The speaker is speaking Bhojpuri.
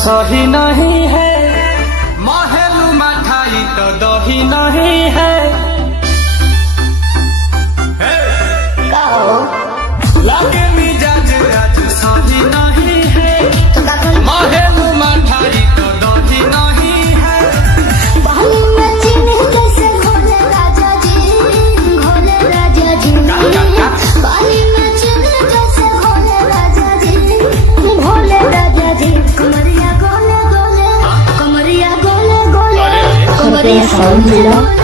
सही नहीं है, महलू मठाई तो दही नहीं है। लागे मिजाज आज सही नहीं है, महलू मठाई तो दही नहीं है। पानी में चीनी जैसे घोले राजा जी, घोले राजा जी। पानी में चीनी जैसे घोले राजा जी, घोले राजा जी। कमरिया गोले गोले, कमरिया गोले गोले, कमरिया गोले गोले।